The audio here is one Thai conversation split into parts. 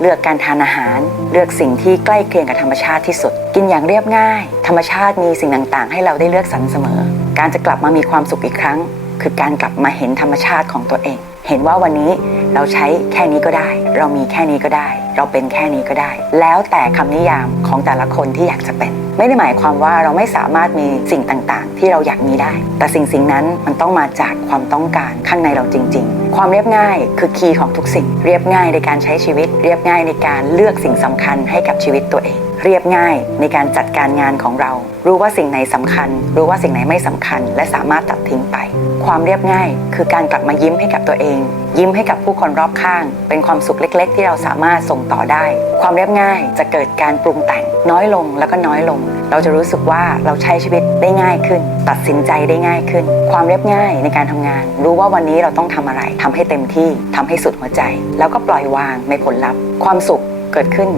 เลือกการทานอาหาร เลือกสิ่งที่ใกล้เคียงกับธรรมชาติที่สุด กินอย่างเรียบง่าย ธรรมชาติมีสิ่งต่างๆ ให้เราได้เลือกสรรเสมอ การจะกลับมามีความสุขอีกครั้ง คือการกลับมาเห็นธรรมชาติของตัวเอง เห็นว่าวันนี้เราใช้แค่นี้ก็ได้ เรามีแค่นี้ก็ได้เราเป็นแค่นี้ก็ได้ แล้วแต่คำนิยามของแต่ละคนที่อยากจะเป็น ไม่ได้หมายความว่าเราไม่สามารถมีสิ่งต่างๆ ที่เราอยากมีได้ แต่สิ่งสิ่งนั้นมันต้องมาจากความต้องการข้างในเราจริง ๆ ความเรียบง่ายคือคีย์ของทุกสิ่ง เรียบง่ายในการใช้ชีวิต เรียบง่ายในการเลือกสิ่งสำคัญให้กับชีวิตตัวเอง เรียบง่ายในการจัดการงานของเรา รู้ว่าสิ่งไหนสำคัญ รู้ว่าสิ่งไหนไม่สำคัญ และสามารถตัดทิ้งไป ความเรียบง่ายคือการกลับมายิ้มให้กับตัวเอง ยิ้มให้กับผู้คนรอบข้าง เป็นความสุขเล็ก ๆ ที่เราสามารถส่งต่อได้ ความเรียบง่ายจะเกิดการปรุงแต่งน้อยลงแล้วก็น้อยลง เราจะรู้สึกว่าเราใช้ชีวิตได้ง่ายขึ้น ตัดสินใจได้ง่ายขึ้น ความเรียบง่ายในการทำงาน รู้ว่าวันนี้เราต้องทำอะไรทำให้เต็มที่ทำให้สุดหัวใจ แล้วก็ปล่อยวางในผลลัพธ์ ความสุข เกิดขึ้น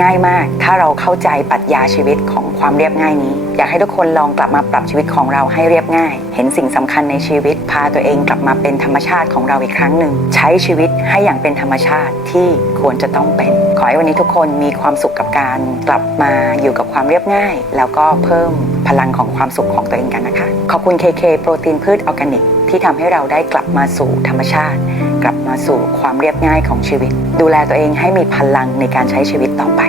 ง่ายมาก ถ้าเราเข้าใจปรัชญาชีวิตของความเรียบง่ายนี้ อยากให้ทุกคนลองกลับมาปรับชีวิตของเราให้เรียบง่าย เห็นสิ่งสำคัญในชีวิต พาตัวเองกลับมาเป็นธรรมชาติของเราอีกครั้งหนึ่ง ใช้ชีวิตให้อย่างเป็นธรรมชาติที่ควรจะต้องเป็น ขอให้วันนี้ทุกคนมีความสุขกับการกลับมาอยู่กับความเรียบง่าย แล้วก็เพิ่มพลังของความสุขของตัวเองกันนะคะ ขอบคุณ KK โปรตีนพืชออร์แกนิกที่ทำให้เราได้กลับมาสู่ธรรมชาติ กลับมาสู่ความเรียบง่ายของชีวิต ดูแลตัวเองให้มีพลังในการใช้ชีวิตต่อไป